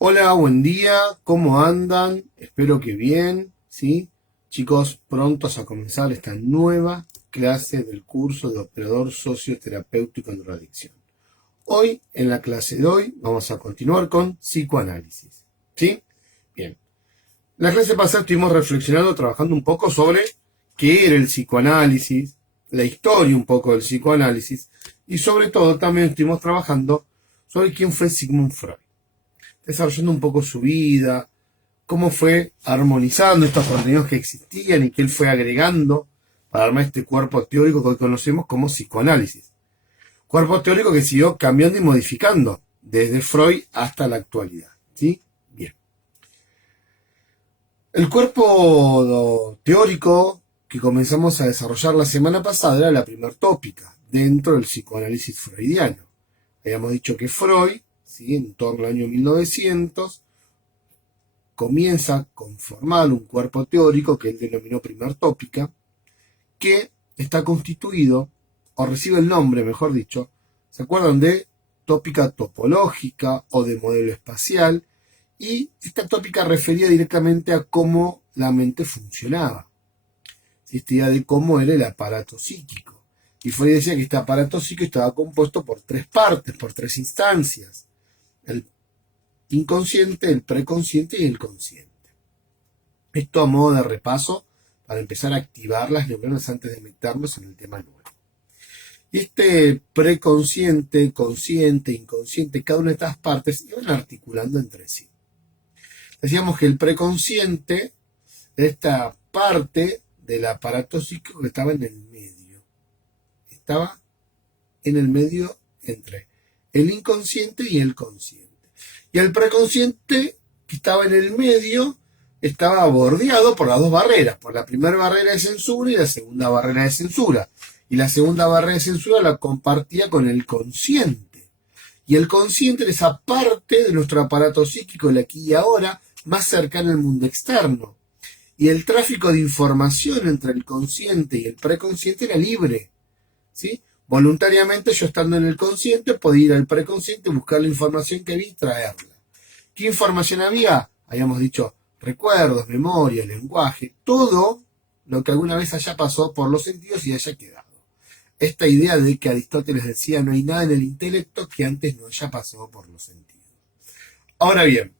Hola, buen día, ¿cómo andan? Espero que bien, ¿sí? Chicos, prontos a comenzar esta nueva clase del curso de operador socioterapéutico en drogadicción. Hoy, en la clase de hoy, vamos a continuar con psicoanálisis, ¿sí? Bien. La clase pasada estuvimos reflexionando, trabajando un poco sobre qué era el psicoanálisis, la historia un poco del psicoanálisis, y sobre todo también estuvimos trabajando sobre quién fue Sigmund Freud, desarrollando un poco su vida, cómo fue armonizando estos contenidos que existían y que él fue agregando para armar este cuerpo teórico que hoy conocemos como psicoanálisis. Cuerpo teórico que siguió cambiando y modificando desde Freud hasta la actualidad. ¿Sí? Bien. El cuerpo teórico que comenzamos a desarrollar la semana pasada era la primer tópica dentro del psicoanálisis freudiano. Habíamos dicho que Freud, ¿sí?, en torno al año 1900, comienza a conformar un cuerpo teórico que él denominó primer tópica, que está constituido, o recibe el nombre, mejor dicho, ¿se acuerdan de tópica topológica o de modelo espacial? Y esta tópica refería directamente a cómo la mente funcionaba, esta idea de cómo era el aparato psíquico. Y Freud decía que este aparato psíquico estaba compuesto por tres partes, por tres instancias: el inconsciente, el preconsciente y el consciente. Esto a modo de repaso para empezar a activar las neuronas antes de meternos en el tema nuevo. Y este preconsciente, consciente, inconsciente, cada una de estas partes iban articulando entre sí. Decíamos que el preconsciente, esta parte del aparato psíquico que estaba en el medio. Estaba en el medio entre el inconsciente y el consciente. Y el preconsciente, que estaba en el medio, estaba bordeado por las dos barreras, por la primera barrera de censura y la segunda barrera de censura. Y la segunda barrera de censura la compartía con el consciente. Y el consciente era esa parte de nuestro aparato psíquico, el aquí y ahora, más cercana al mundo externo. Y el tráfico de información entre el consciente y el preconsciente era libre, ¿sí? Voluntariamente, yo estando en el consciente podía ir al preconsciente, buscar la información que vi y traerla. ¿Qué información había? Habíamos dicho recuerdos, memoria, lenguaje, todo lo que alguna vez haya pasado por los sentidos y haya quedado. Esta idea de que Aristóteles decía no hay nada en el intelecto que antes no haya pasado por los sentidos. Ahora bien,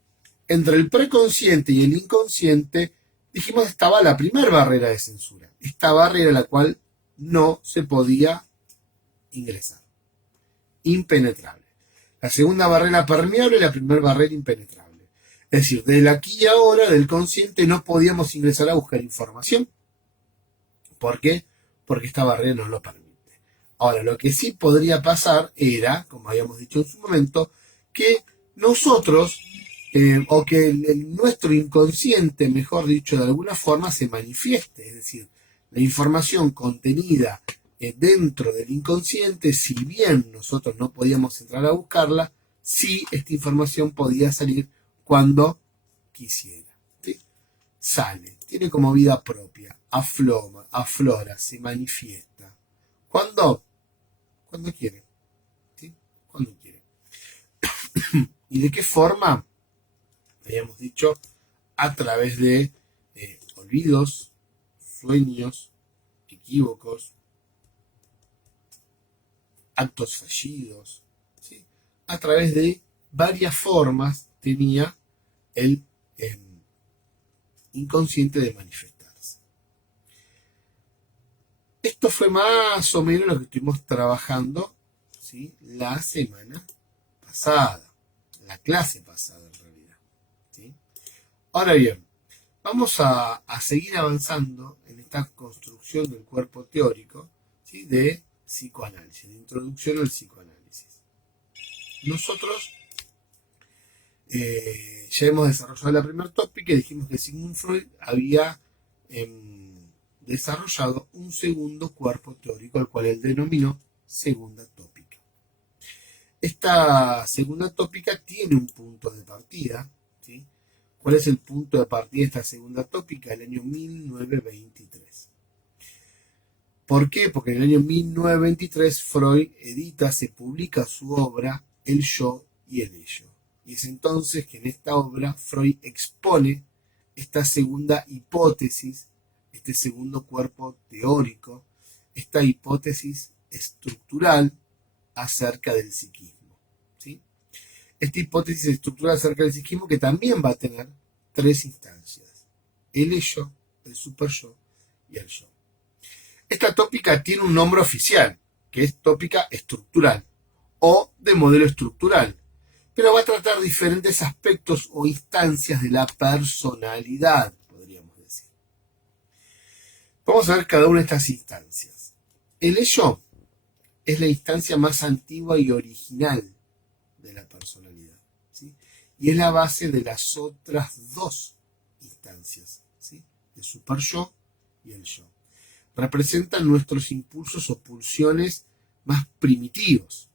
entre el preconsciente y el inconsciente, dijimos, estaba la primera barrera de censura. Esta barrera a la cual no se podía ingresar. Impenetrable. La segunda barrera permeable y la primera barrera impenetrable. Es decir, del aquí y ahora, del consciente, no podíamos ingresar a buscar información. ¿Por qué? Porque esta barrera no lo permite. Ahora, lo que sí podría pasar era, como habíamos dicho en su momento, que nosotros, o que nuestro inconsciente, mejor dicho, de alguna forma se manifieste. Es decir, la información contenida dentro del inconsciente, si bien nosotros no podíamos entrar a buscarla, sí esta información podía salir cuando quisiera. ¿Sí? Sale, tiene como vida propia, aflora, se manifiesta. ¿Cuándo? Cuando quiere. ¿Sí? Cuando quiere. ¿Y de qué forma? Habíamos dicho, a través de olvidos, sueños, equívocos, actos fallidos, ¿sí? A través de varias formas tenía el inconsciente de manifestarse. Esto fue más o menos lo que estuvimos trabajando, ¿sí?, la semana pasada, la clase pasada en realidad, ¿sí? Ahora bien, vamos a seguir avanzando en esta construcción del cuerpo teórico, ¿sí?, de psicoanálisis, de introducción al psicoanálisis. Nosotros ya hemos desarrollado la primera tópica y dijimos que Sigmund Freud había desarrollado un segundo cuerpo teórico, al cual él denominó segunda tópica. Esta segunda tópica tiene un punto de partida, ¿sí? ¿Cuál es el punto de partida de esta segunda tópica? El año 1923. ¿Por qué? Porque en el año 1923 Freud edita, se publica su obra El yo y el ello. Y es entonces que en esta obra Freud expone esta segunda hipótesis, este segundo cuerpo teórico, esta hipótesis estructural acerca del psiquismo, ¿sí? Esta hipótesis estructural acerca del psiquismo que también va a tener tres instancias: el ello, el superyo y el yo. Esta tópica tiene un nombre oficial, que es tópica estructural o de modelo estructural, pero va a tratar diferentes aspectos o instancias de la personalidad, podríamos decir. Vamos a ver cada una de estas instancias. El ello es la instancia más antigua y original de la personalidad, ¿sí? Y es la base de las otras dos instancias, ¿sí? El superyo y el yo. Representan nuestros impulsos o pulsiones más primitivos.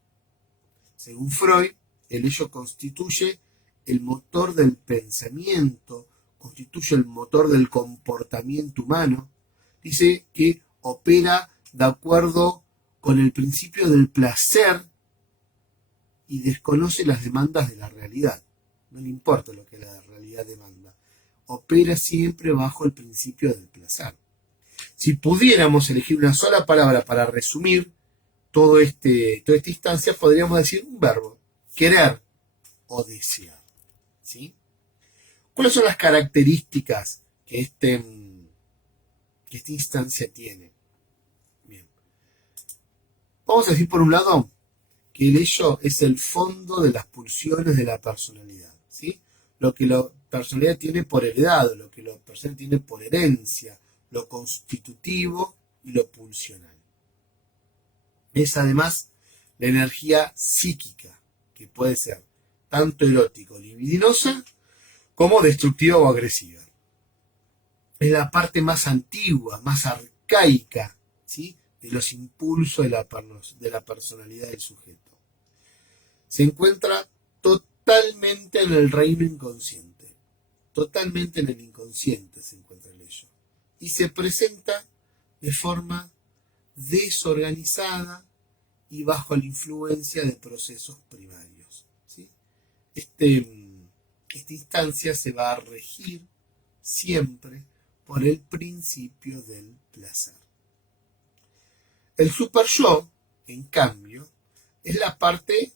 Según Freud, el ello constituye el motor del pensamiento, constituye el motor del comportamiento humano. Dice que opera de acuerdo con el principio del placer y desconoce las demandas de la realidad. No le importa lo que la realidad demanda. Opera siempre bajo el principio del placer. Si pudiéramos elegir una sola palabra para resumir toda esta instancia, podríamos decir un verbo: querer o desear, ¿sí? ¿Cuáles son las características que esta instancia tiene? Bien. Vamos a decir por un lado que el ello es el fondo de las pulsiones de la personalidad, ¿sí? Lo que la personalidad tiene por heredado, lo que la persona tiene por herencia, lo constitutivo y lo pulsional. Es además la energía psíquica, que puede ser tanto erótico, libidinosa, como destructiva o agresiva. Es la parte más antigua, más arcaica, ¿sí?, de los impulsos de la personalidad del sujeto. Se encuentra totalmente en el reino inconsciente. Totalmente en el inconsciente se encuentra el ello. Y se presenta de forma desorganizada y bajo la influencia de procesos primarios, ¿sí? Esta instancia se va a regir siempre por el principio del placer. El superyo, en cambio, es la parte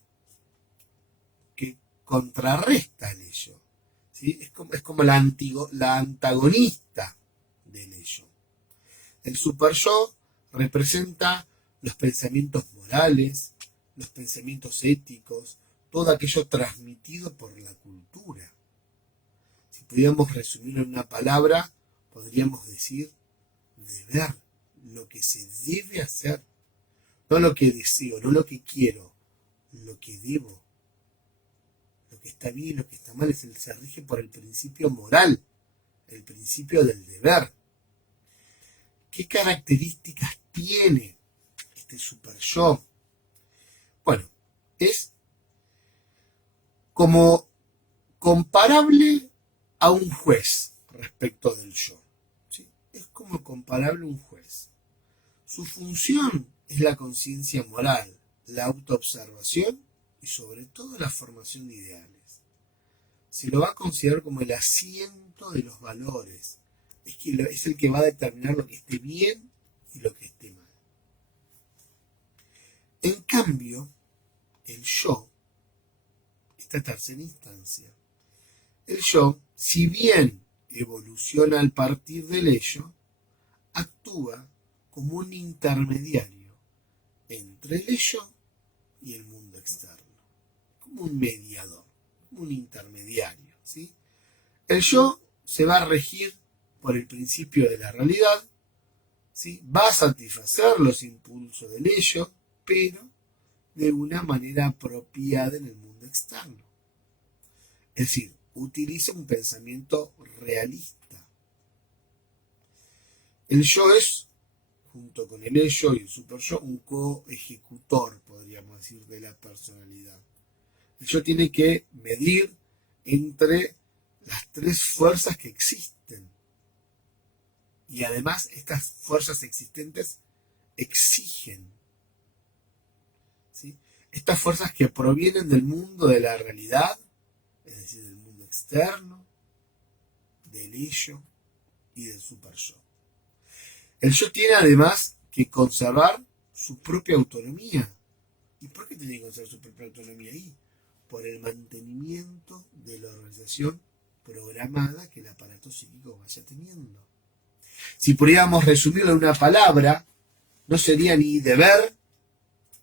que contrarresta el ello, ¿sí? Es como la antagonista del ello. El superyo representa los pensamientos morales, los pensamientos éticos, todo aquello transmitido por la cultura. Si pudiéramos resumirlo en una palabra, podríamos decir deber, lo que se debe hacer, no lo que deseo, no lo que quiero, lo que debo. Lo que está bien y lo que está mal se rige por el principio moral, el principio del deber. ¿Qué características tiene este superyo? Bueno, es como comparable a un juez respecto del yo, ¿sí? Es como comparable a un juez. Su función es la conciencia moral, la autoobservación y sobre todo la formación de ideales. Se lo va a considerar como el asiento de los valores. Es el que va a determinar lo que esté bien y lo que esté mal. En cambio, el yo, esta tercera instancia, el yo, si bien evoluciona al partir del ello, actúa como un intermediario entre el ello y el mundo externo, como un mediador, como un intermediario, ¿sí? El yo se va a regir por el principio de la realidad, ¿sí? Va a satisfacer los impulsos del ello, pero de una manera apropiada en el mundo externo. Es decir, utiliza un pensamiento realista. El yo es, junto con el ello y el superyo, un coejecutor, podríamos decir, de la personalidad. El yo tiene que medir entre las tres fuerzas que existen. Y además estas fuerzas existentes exigen, ¿sí? Estas fuerzas que provienen del mundo de la realidad externo, del ello y del super yo. El yo tiene además que conservar su propia autonomía. ¿Y por qué tiene que conservar su propia autonomía ahí? Por el mantenimiento de la organización programada que el aparato psíquico vaya teniendo. Si pudiéramos resumirlo en una palabra, no sería ni deber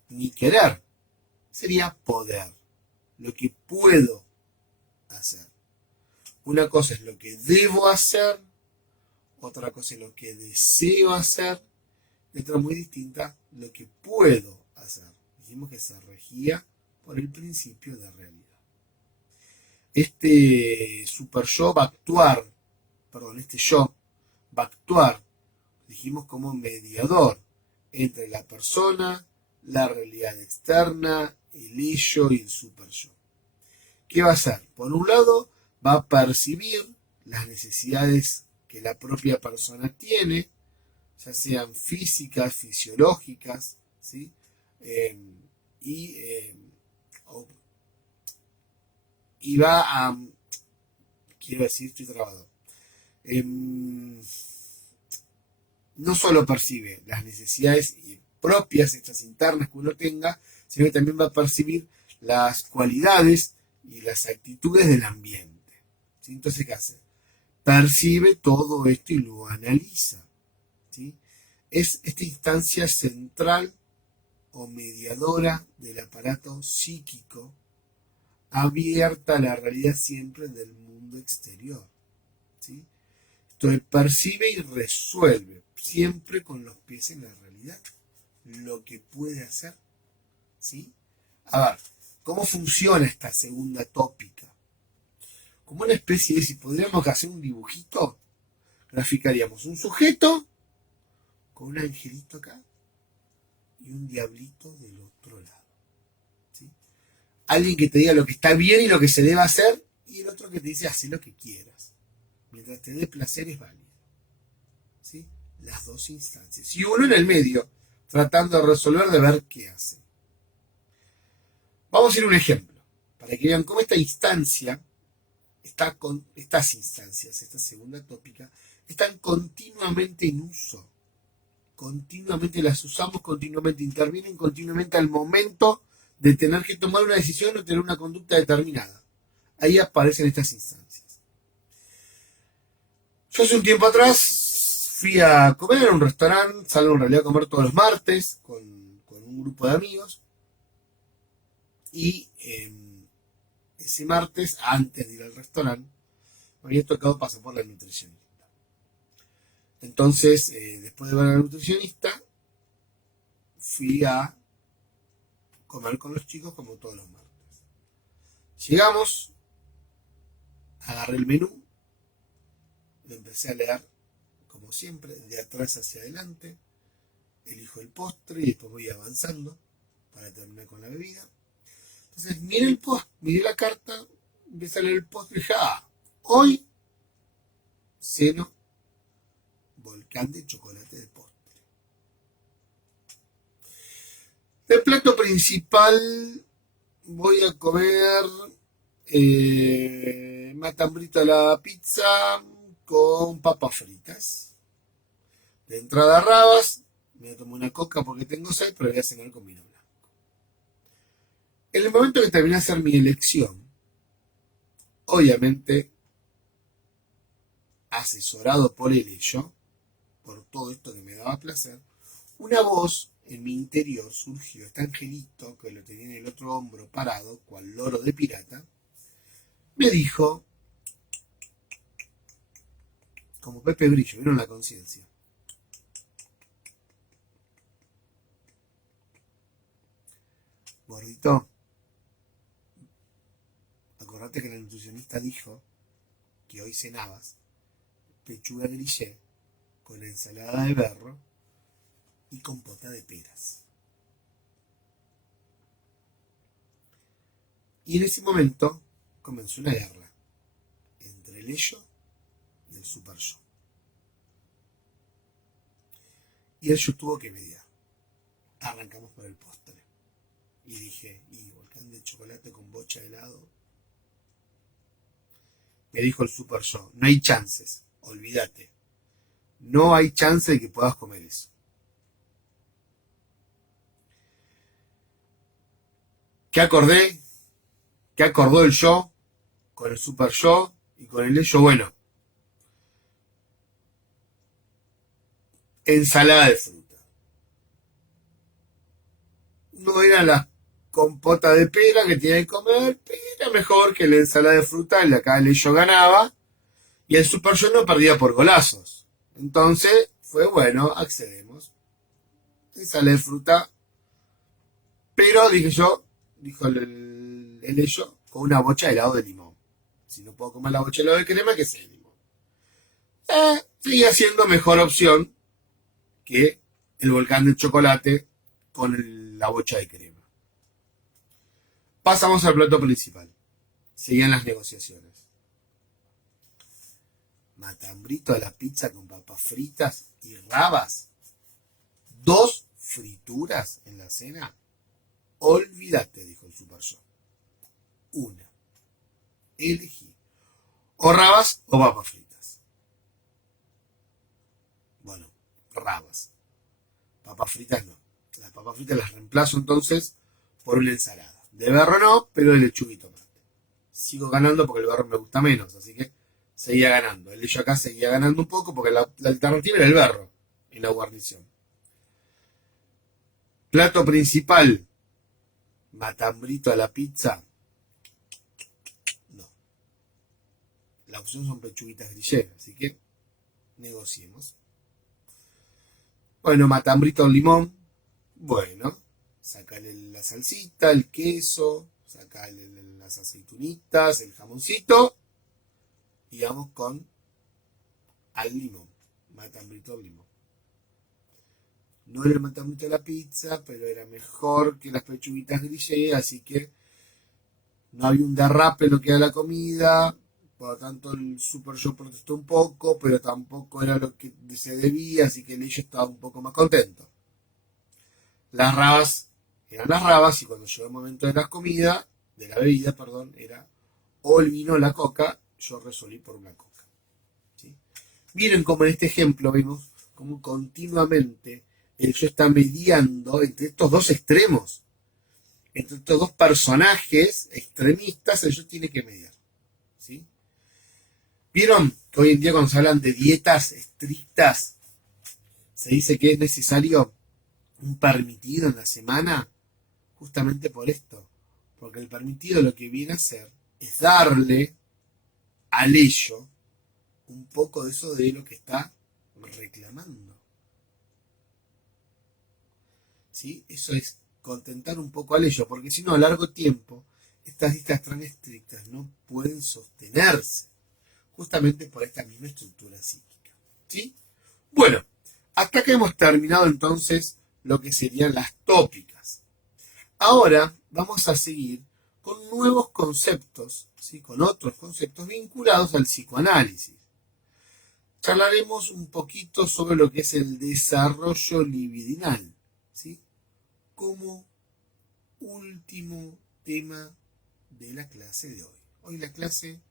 ni querer, sería poder, lo que puedo hacer. Una cosa es lo que debo hacer, otra cosa es lo que deseo hacer, y otra muy distinta, lo que puedo hacer. Dijimos que se regía por el principio de realidad. Este super yo va a actuar, este yo va a actuar, dijimos, como mediador entre la persona, la realidad externa, el ello y el super yo. ¿Qué va a hacer? Por un lado, va a percibir las necesidades que la propia persona tiene, ya sean físicas, fisiológicas, ¿sí? Y va a, quiero decir, estoy trabado, no solo percibe las necesidades propias, estas internas que uno tenga, sino que también va a percibir las cualidades y las actitudes del ambiente. ¿Sí? Entonces, ¿qué hace? Percibe todo esto y lo analiza. ¿Sí? Es esta instancia central o mediadora del aparato psíquico, abierta a la realidad siempre del mundo exterior. ¿Sí? Entonces percibe y resuelve, siempre con los pies en la realidad, lo que puede hacer. ¿Sí? A ver, ¿cómo funciona esta segunda tópica? Como una especie de, si podríamos hacer un dibujito, graficaríamos un sujeto con un angelito acá y un diablito del otro lado. ¿Sí? Alguien que te diga lo que está bien y lo que se debe hacer, y el otro que te dice, haz lo que quieras. Mientras te dé placer es válido. ¿Sí? Las dos instancias. Y uno en el medio, tratando de resolver, de ver qué hace. Vamos a ir a un ejemplo, para que vean cómo esta instancia, estas instancias, esta segunda tópica, están continuamente en uso. Continuamente las usamos, continuamente intervienen, continuamente al momento de tener que tomar una decisión o tener una conducta determinada. Ahí aparecen estas instancias. Yo hace un tiempo atrás fui a comer a un restaurante, salgo en realidad a comer todos los martes con un grupo de amigos, y ese martes, antes de ir al restaurante, me había tocado pasar por la nutricionista. Entonces, después de ver a la nutricionista, fui a comer con los chicos como todos los martes. Llegamos, agarré el menú, lo empecé a leer como siempre, de atrás hacia adelante, elijo el postre y después voy avanzando para terminar con la bebida. Entonces miré la carta, empecé a leer el postre y dije, hoy ceno volcán de chocolate de postre. De plato principal voy a comer matambrito a la pizza con papas fritas. De entrada rabas, me voy a tomar una coca porque tengo sed, pero voy a cenar con vino blanco. En el momento que terminé de hacer mi elección, obviamente asesorado por el ello, por todo esto que me daba placer, una voz en mi interior surgió, este angelito que lo tenía en el otro hombro parado, cual loro de pirata, me dijo, como Pepe Grillo, ¿vieron la conciencia? Gordito, acordate que la nutricionista dijo que hoy cenabas pechuga grillé con ensalada de berro y compota de peras. Y en ese momento comenzó una guerra entre el ello y el super yo. Y el yo tuvo que mediar. Arrancamos por el postre. Y dije, volcán de chocolate con bocha de helado. me dijo el super yo, no hay chances, olvídate. No hay chance de que puedas comer eso. ¿Qué acordé? ¿Qué acordó el yo con el super yo y con el ello? Bueno, ensalada de fruta. No era la compota de pera que tenía que comer, pero era mejor que la ensalada de fruta, y acá el ello ganaba, y el super yo no perdía por golazos. Entonces, fue bueno, accedemos. Ensalada de fruta, pero dije yo, dijo el ello, con una bocha de helado de limón. Si no puedo comer la bocha de helado de crema, que sea de limón. Sigue siendo mejor opción que el volcán de chocolate con la bocha de crema. Pasamos al plato principal. Seguían las negociaciones. Matambrito a la pizza con papas fritas y rabas. 2 frituras en la cena. Olvídate, dijo el super yo. Una. Elegí. O rabas o papas fritas. Bueno, rabas. Papas fritas no. Las papas fritas las reemplazo entonces por una ensalada. De berro no, pero de lechuga y tomate. Sigo ganando porque el berro me gusta menos, así que seguía ganando. El ello acá seguía ganando un poco porque la alternativa era el berro en la guarnición. Plato principal, matambrito a la pizza. No. La opción son pechuguitas grilleras, así que negociemos. Bueno, matambrito al limón. Bueno, sacale la salsita, el queso, sacale las aceitunitas, el jamoncito y vamos con al limón, matambrito al limón. No era el matambrito de la pizza, pero era mejor que las pechuguitas grillé, así que no había un derrape en lo que era la comida, por lo tanto el super yo protestó un poco, pero tampoco era lo que se debía, así que el ello estaba un poco más contento. Las rabas eran las rabas y cuando llegó el momento de la comida, de la bebida, perdón, era o el vino o la coca, yo resolví por una coca. ¿Sí? Miren cómo en este ejemplo vemos cómo continuamente el yo está mediando entre estos dos extremos, entre estos dos personajes extremistas, el yo tiene que mediar. ¿Sí? ¿Vieron que hoy en día cuando se hablan de dietas estrictas, se dice que es necesario un permitido en la semana? Justamente por esto, porque el permitido lo que viene a hacer es darle al ello un poco de eso de lo que está reclamando. ¿Sí? Eso es contentar un poco al ello, porque si no, a largo tiempo, estas listas tan estrictas no pueden sostenerse, justamente por esta misma estructura psíquica. ¿Sí? Bueno, hasta que hemos terminado entonces lo que serían las tópicas. Ahora vamos a seguir con nuevos conceptos, ¿sí? Con otros conceptos vinculados al psicoanálisis. Charlaremos un poquito sobre lo que es el desarrollo libidinal, ¿sí? Como último tema de la clase de hoy. Hoy la clase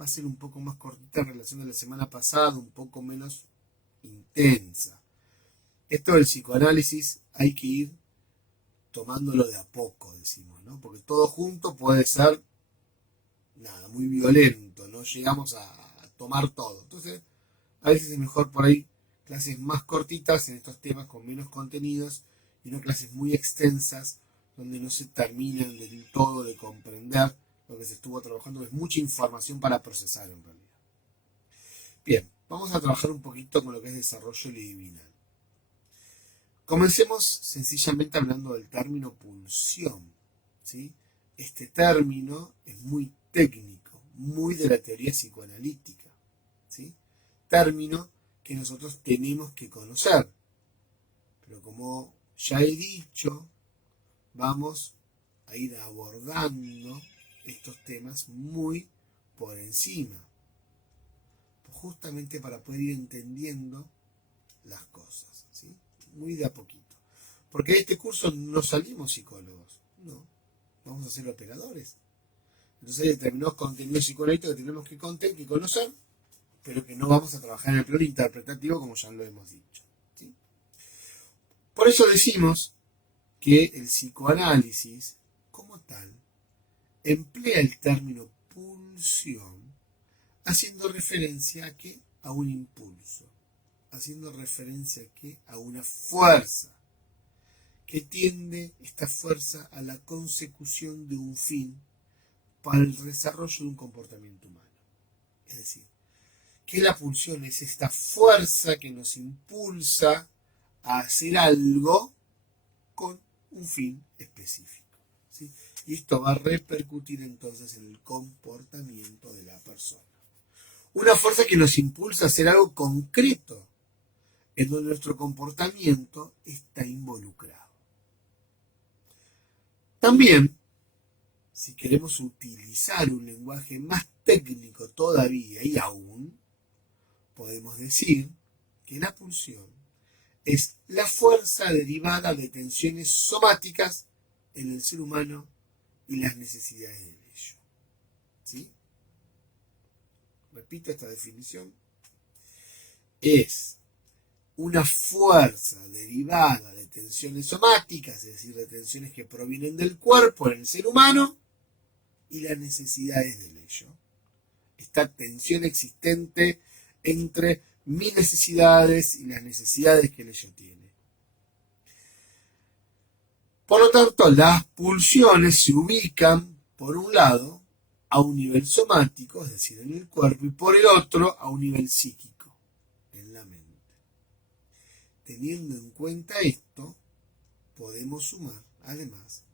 va a ser un poco más cortita en relación a la semana pasada, un poco menos intensa. Esto del psicoanálisis hay que ir tomándolo de a poco, decimos, ¿no? Porque todo junto puede ser, nada, muy violento, no llegamos a tomar todo. Entonces, a veces es mejor por ahí clases más cortitas en estos temas con menos contenidos y no clases muy extensas donde no se terminan del todo de comprender lo que se estuvo trabajando. Es mucha información para procesar en realidad. Bien, vamos a trabajar un poquito con lo que es desarrollo libidinal. Comencemos sencillamente hablando del término pulsión, ¿sí? Este término es muy técnico, muy de la teoría psicoanalítica, ¿sí? Término que nosotros tenemos que conocer. Pero como ya he dicho, vamos a ir abordando estos temas muy por encima, justamente para poder ir entendiendo las cosas, ¿sí? Muy de a poquito. Porque de este curso no salimos psicólogos, no, vamos a ser operadores. Entonces hay determinados contenidos psicoanalíticos que tenemos que conocer, pero que no vamos a trabajar en el plano interpretativo como ya lo hemos dicho. ¿Sí? Por eso decimos que el psicoanálisis, como tal, emplea el término pulsión haciendo referencia a ¿qué? A un impulso, haciendo referencia a ¿qué? A una fuerza, que tiende esta fuerza a la consecución de un fin para el desarrollo de un comportamiento humano. Es decir, que la pulsión es esta fuerza que nos impulsa a hacer algo con un fin específico. ¿Sí? Y esto va a repercutir entonces en el comportamiento de la persona. Una fuerza que nos impulsa a hacer algo concreto, en donde nuestro comportamiento está involucrado. También, si queremos utilizar un lenguaje más técnico todavía y aún, podemos decir que la pulsión es la fuerza derivada de tensiones somáticas en el ser humano y las necesidades de ello. ¿Sí? Repito esta definición. Es una fuerza derivada de tensiones somáticas, es decir, de tensiones que provienen del cuerpo en el ser humano y las necesidades de ello. Esta tensión existente entre mis necesidades y las necesidades que ello tiene. Por lo tanto, las pulsiones se ubican, por un lado, a un nivel somático, es decir, en el cuerpo, y por el otro, a un nivel psíquico, en la mente. Teniendo en cuenta esto, podemos sumar, además,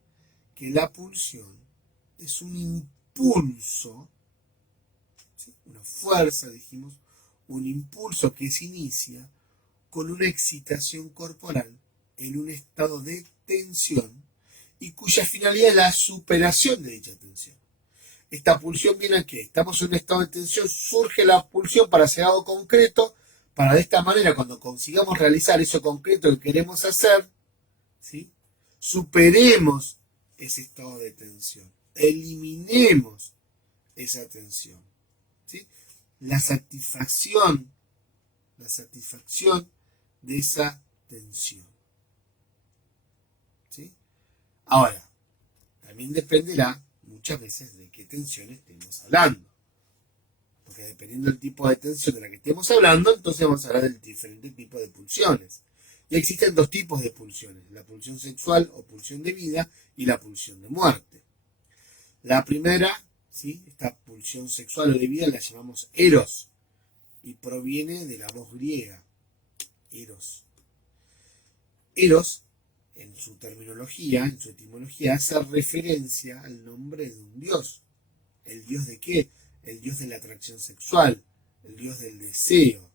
que la pulsión es un impulso, ¿sí? Una fuerza, dijimos, un impulso que se inicia con una excitación corporal en un estado de tensión y cuya finalidad es la superación de dicha tensión. Esta pulsión viene a que estamos en un estado de tensión, surge la pulsión para hacer algo concreto, para de esta manera, cuando consigamos realizar eso concreto que queremos hacer, ¿sí? Superemos ese estado de tensión, eliminemos esa tensión, ¿sí? La satisfacción de esa tensión, ¿sí? Ahora, también dependerá muchas veces de qué tensión estemos hablando, porque dependiendo del tipo de tensión de la que estemos hablando, entonces vamos a hablar del diferente tipo de pulsiones. Y existen dos tipos de pulsiones, la pulsión sexual o pulsión de vida y la pulsión de muerte. La primera, ¿sí? Esta pulsión sexual o de vida la llamamos eros y proviene de la voz griega, eros. Eros, en su terminología, en su etimología, hace referencia al nombre de un dios. ¿El dios de qué? El dios de la atracción sexual, el dios del deseo.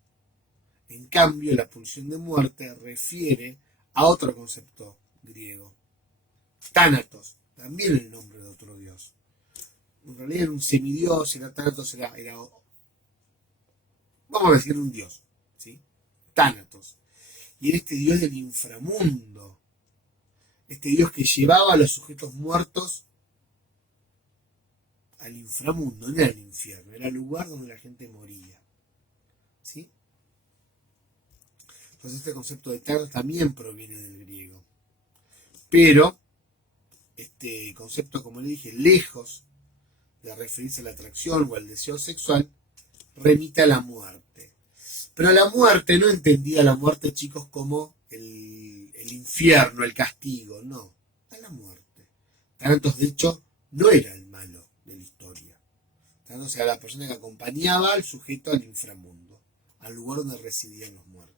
En cambio, la pulsión de muerte refiere a otro concepto griego, Tánatos, también el nombre de otro dios. En realidad era un semidios, era Tánatos, era vamos a decir un dios, ¿sí? Tánatos. Y era este dios del inframundo, este dios que llevaba a los sujetos muertos al inframundo, no era el infierno, era el lugar donde la gente moría, ¿sí? Entonces este concepto de Tánatos también proviene del griego. Pero este concepto, como le dije, lejos de referirse a la atracción o al deseo sexual, remite a la muerte. Pero la muerte, no entendía la muerte, chicos, como el infierno, el castigo, no, a la muerte. Tánatos, de hecho, no era el malo de la historia. Tánatos era la persona que acompañaba al sujeto al inframundo, al lugar donde residían los muertos.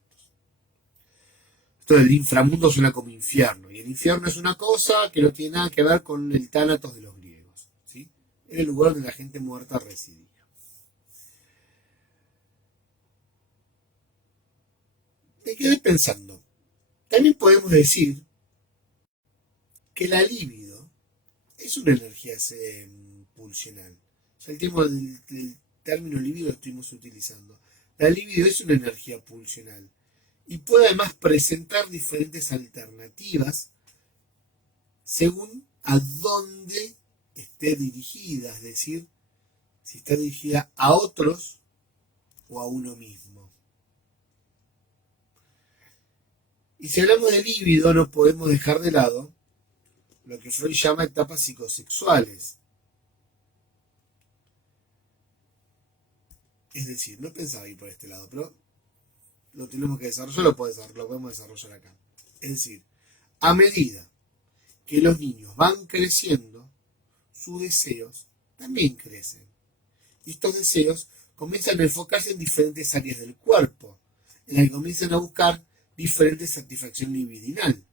Esto del inframundo suena como infierno, y el infierno es una cosa que no tiene nada que ver con el Tánatos de los griegos, ¿sí? Era el lugar donde la gente muerta residía. Me quedé pensando, también podemos decir que la libido es una energía pulsional. Ya el tema del término libido lo estuvimos utilizando. La libido es una energía pulsional y puede además presentar diferentes alternativas según a dónde esté dirigida, es decir, si está dirigida a otros o a uno mismo. Y si hablamos de líbido, no podemos dejar de lado lo que Freud llama etapas psicosexuales. Es decir, no pensaba ir por este lado, pero lo tenemos que desarrollar, lo podemos desarrollar acá. Es decir, a medida que los niños van creciendo, sus deseos también crecen. Y estos deseos comienzan a enfocarse en diferentes áreas del cuerpo, en las que comienzan a buscar diferente satisfacción libidinal.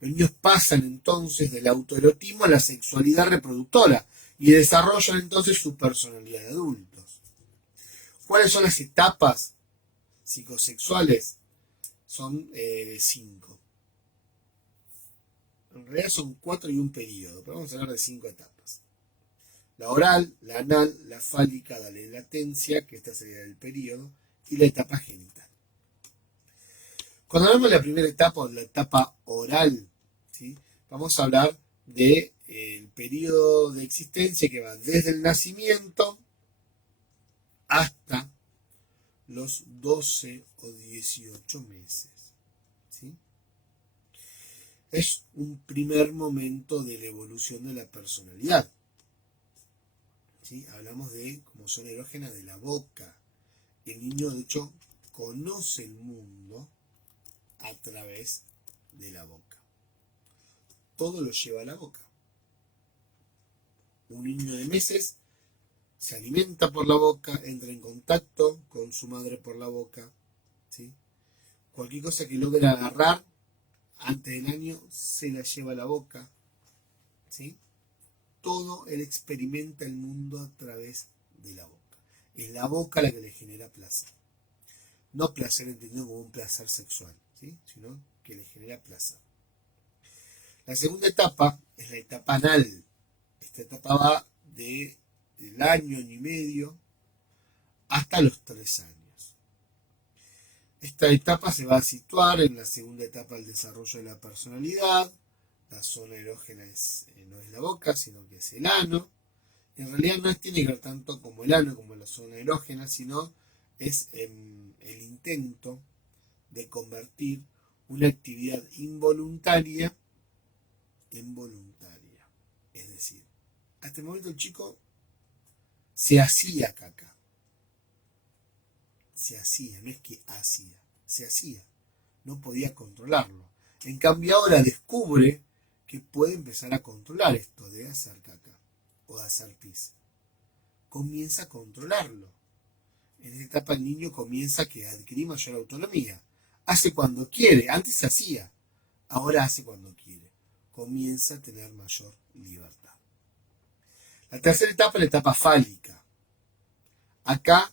Los niños pasan entonces del autoerotismo a la sexualidad reproductora y desarrollan entonces su personalidad de adultos. ¿Cuáles son las etapas psicosexuales? Son 5. En realidad son 4 y un periodo, pero vamos a hablar de 5 etapas. La oral, la anal, la fálica, la latencia, que esta sería el periodo, y la etapa genital. Cuando hablamos de la primera etapa, o la etapa oral, ¿sí?, vamos a hablar del periodo de existencia que va desde el nacimiento hasta los 12 o 18 meses. ¿Sí? Es un primer momento de la evolución de la personalidad. ¿Sí? Hablamos de, como zona erógena, de la boca. El niño, de hecho, conoce el mundo a través de la boca. Todo lo lleva a la boca. Un niño de meses se alimenta por la boca, entra en contacto con su madre por la boca. ¿Sí? Cualquier cosa que logre agarrar antes del año se la lleva a la boca. ¿Sí? Todo él experimenta el mundo a través de la boca. Es la boca la que le genera placer. No placer entendido como un placer sexual, ¿sí?, sino que le genera placer. La segunda etapa es la etapa anal. Esta etapa va del año y medio hasta los 3 años. Esta etapa se va a situar en la segunda etapa del desarrollo de la personalidad. La zona erógena no es la boca, sino que es el ano. En realidad no tiene que ver tanto como el ano, como la zona erógena, sino es el intento de convertir una actividad involuntaria en voluntaria. Es decir, hasta el momento el chico se hacía caca. Se hacía, no es que hacía, se hacía. No podía controlarlo. En cambio ahora descubre que puede empezar a controlar esto de hacer caca o de hacer pis. Comienza a controlarlo. En esta etapa el niño comienza a adquirir mayor autonomía. Hace cuando quiere, antes se hacía, ahora hace cuando quiere. Comienza a tener mayor libertad. La tercera etapa es la etapa fálica. Acá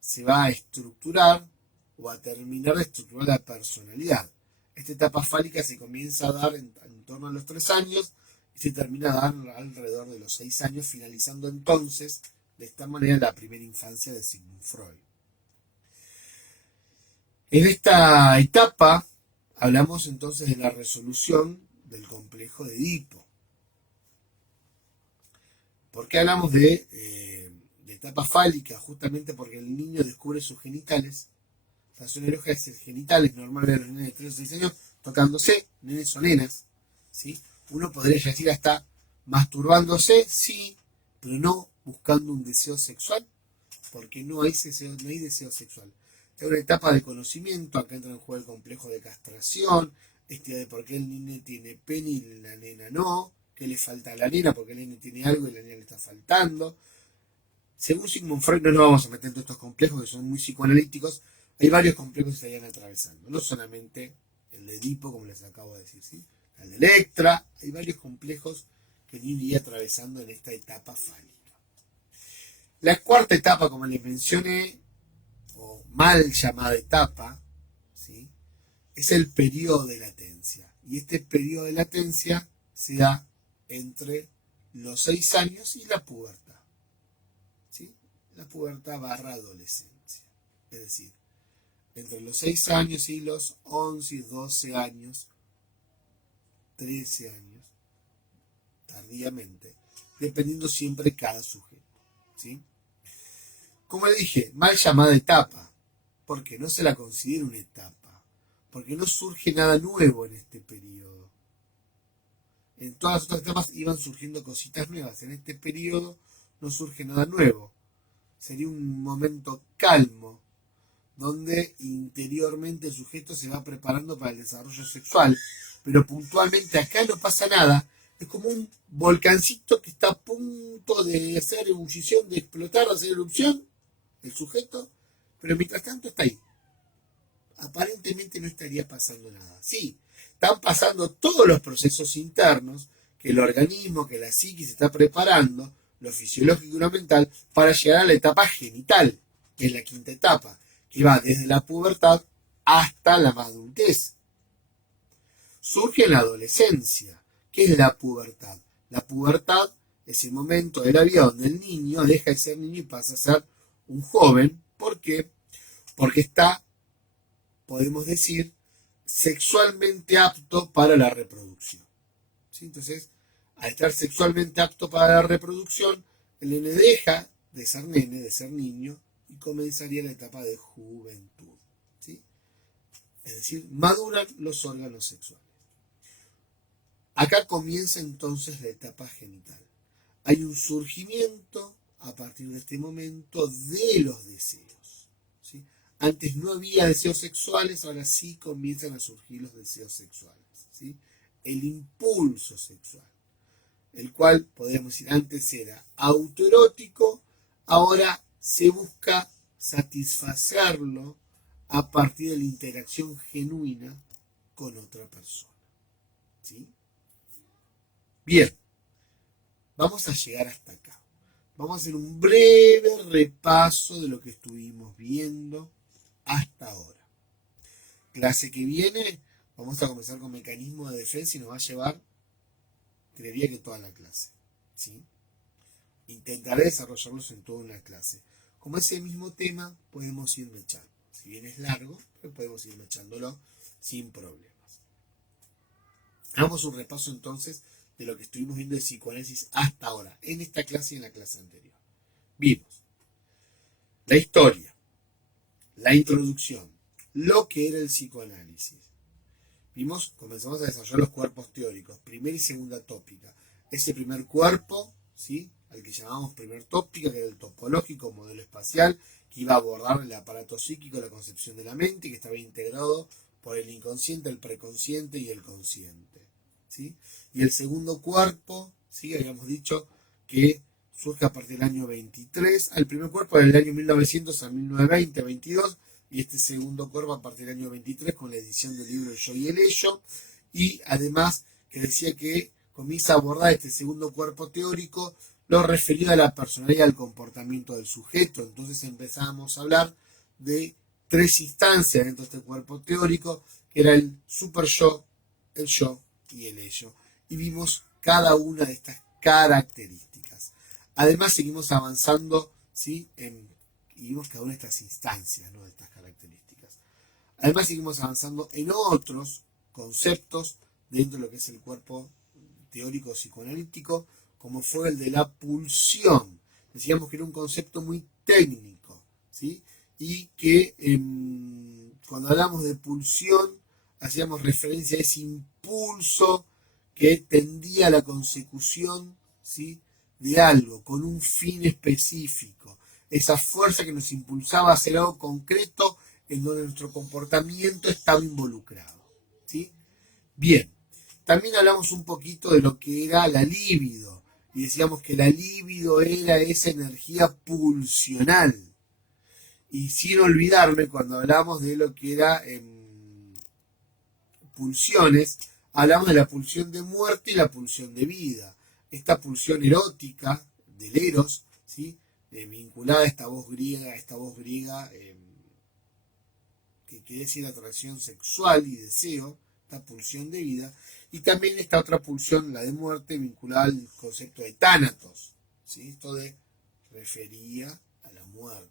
se va a estructurar o a terminar de estructurar la personalidad. Esta etapa fálica se comienza a dar en torno a los 3 años y se termina a dar alrededor de los 6 años, finalizando entonces de esta manera la primera infancia de Sigmund Freud. En esta etapa hablamos entonces de la resolución del complejo de Edipo. ¿Por qué hablamos de etapa fálica? Justamente porque el niño descubre sus genitales. La zona erógena es el genital, es normal ver a los nenes de 3 o 6 años tocándose, nenes o nenas. ¿Sí? Uno podría decir hasta masturbándose, sí, pero no buscando un deseo sexual, porque no hay deseo sexual. Es una etapa de conocimiento, acá entra en juego el complejo de castración, de por qué el nene tiene pene y la nena no, qué le falta a la nena, porque el nene tiene algo y la nena le está faltando. Según Sigmund Freud, no nos vamos a meter en todos estos complejos que son muy psicoanalíticos, hay varios complejos que se estarían atravesando, no solamente el de Edipo, como les acabo de decir, ¿sí?, el de Electra, hay varios complejos que el niño iría atravesando en esta etapa fálica. La cuarta etapa, como les mencioné, o mal llamada etapa, ¿sí?, es el periodo de latencia. Y este periodo de latencia se da entre los 6 años y la pubertad. ¿Sí? La pubertad / adolescencia. Es decir, entre los 6 años y los 11, 12 años, 13 años, tardíamente, dependiendo siempre de cada sujeto, ¿sí? Como le dije, mal llamada etapa, porque no se la considera una etapa, porque no surge nada nuevo en este periodo. En todas las otras etapas iban surgiendo cositas nuevas, en este periodo no surge nada nuevo. Sería un momento calmo, donde interiormente el sujeto se va preparando para el desarrollo sexual, pero puntualmente acá no pasa nada, es como un volcancito que está a punto de hacer ebullición, de explotar, de hacer erupción, el sujeto, pero mientras tanto está ahí. Aparentemente no estaría pasando nada. Sí, están pasando todos los procesos internos que el organismo, que la psiquis está preparando, lo fisiológico y lo mental, para llegar a la etapa genital, que es la quinta etapa, que va desde la pubertad hasta la adultez. Surge en la adolescencia. ¿Qué es la pubertad? La pubertad es el momento de la vida donde el niño deja de ser niño y pasa a ser un joven. ¿Por qué? Porque está, podemos decir, sexualmente apto para la reproducción. ¿Sí? Entonces, al estar sexualmente apto para la reproducción, el nene deja de ser nene, de ser niño, y comenzaría la etapa de juventud. ¿Sí? Es decir, maduran los órganos sexuales. Acá comienza entonces la etapa genital. Hay un surgimiento a partir de este momento de los deseos. ¿Sí? Antes no había deseos sexuales, ahora sí comienzan a surgir los deseos sexuales. ¿Sí? El impulso sexual, el cual podríamos decir antes era autoerótico, ahora se busca satisfacerlo a partir de la interacción genuina con otra persona. ¿Sí? Bien, vamos a llegar hasta acá. Vamos a hacer un breve repaso de lo que estuvimos viendo hasta ahora. Clase que viene, vamos a comenzar con mecanismos de defensa y nos va a llevar, creería que toda la clase. ¿Sí? Intentaré desarrollarlos en toda una clase. Como ese mismo tema, podemos ir mechando. Si bien es largo, pero podemos ir mechándolo sin problemas. Hagamos un repaso entonces de lo que estuvimos viendo de psicoanálisis hasta ahora, en esta clase y en la clase anterior. Vimos la historia, la introducción, lo que era el psicoanálisis. Comenzamos a desarrollar los cuerpos teóricos, primera y segunda tópica. Ese primer cuerpo, ¿sí?, al que llamamos primer tópica, que era el topológico, modelo espacial, que iba a abordar el aparato psíquico, la concepción de la mente, que estaba integrado por el inconsciente, el preconsciente y el consciente. ¿Sí? Y el segundo cuerpo, ¿sí?, habíamos dicho que surge a partir del año 23, al primer cuerpo del año 1900 a 1920, 22, y este segundo cuerpo a partir del año 23 con la edición del libro El Yo y el Ello, y además que decía que comienza a abordar este segundo cuerpo teórico lo referido a la personalidad y al comportamiento del sujeto. Entonces empezamos a hablar de tres instancias dentro de este cuerpo teórico, que era el super yo, el yo y el ello. Y vimos cada una de estas características. Además seguimos avanzando, ¿sí?, y vimos cada una de estas instancias, ¿no?, de estas características. Además seguimos avanzando en otros conceptos dentro de lo que es el cuerpo teórico psicoanalítico, como fue el de la pulsión. Decíamos que era un concepto muy técnico, ¿sí?, y que cuando hablamos de pulsión hacíamos referencia a ese impulso que tendía a la consecución, ¿sí?, de algo con un fin específico, esa fuerza que nos impulsaba a hacer algo concreto en donde nuestro comportamiento estaba involucrado. ¿Sí? Bien, también hablamos un poquito de lo que era la libido, y decíamos que la libido era esa energía pulsional. Y sin olvidarme, cuando hablamos de lo que era pulsiones, hablamos de la pulsión de muerte y la pulsión de vida. Esta pulsión erótica del eros, ¿sí?, vinculada a esta voz griega que quiere decir atracción sexual y deseo, esta pulsión de vida, y también esta otra pulsión, la de muerte, vinculada al concepto de tánatos, ¿sí?, esto de refería a la muerte.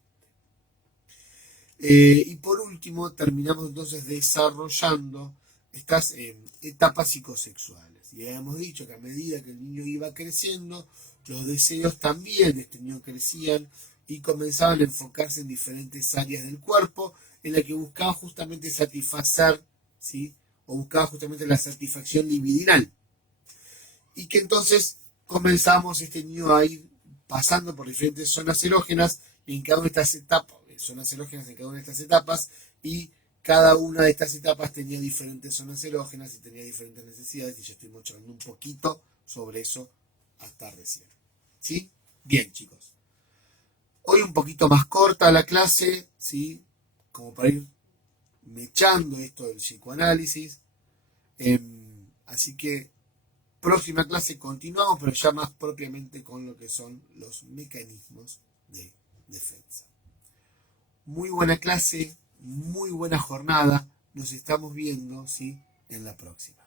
Y por último terminamos entonces desarrollando estas etapas psicosexuales. Y habíamos dicho que a medida que el niño iba creciendo, los deseos también de este niño crecían y comenzaban a enfocarse en diferentes áreas del cuerpo en la que buscaba justamente satisfacer, ¿sí? O buscaba justamente la satisfacción libidinal. Y que entonces comenzamos este niño a ir pasando por diferentes zonas erógenas en cada una de estas etapas, zonas erógenas en cada una de estas etapas, y cada una de estas etapas tenía diferentes zonas erógenas y tenía diferentes necesidades, y yo estoy mostrando un poquito sobre eso hasta recién. ¿Sí? Bien, chicos. Hoy un poquito más corta la clase, ¿sí? Como para ir mechando esto del psicoanálisis. Así que próxima clase continuamos, pero ya más propiamente con lo que son los mecanismos de defensa. Muy buena clase, muy buena jornada. Nos estamos viendo, ¿sí? En la próxima.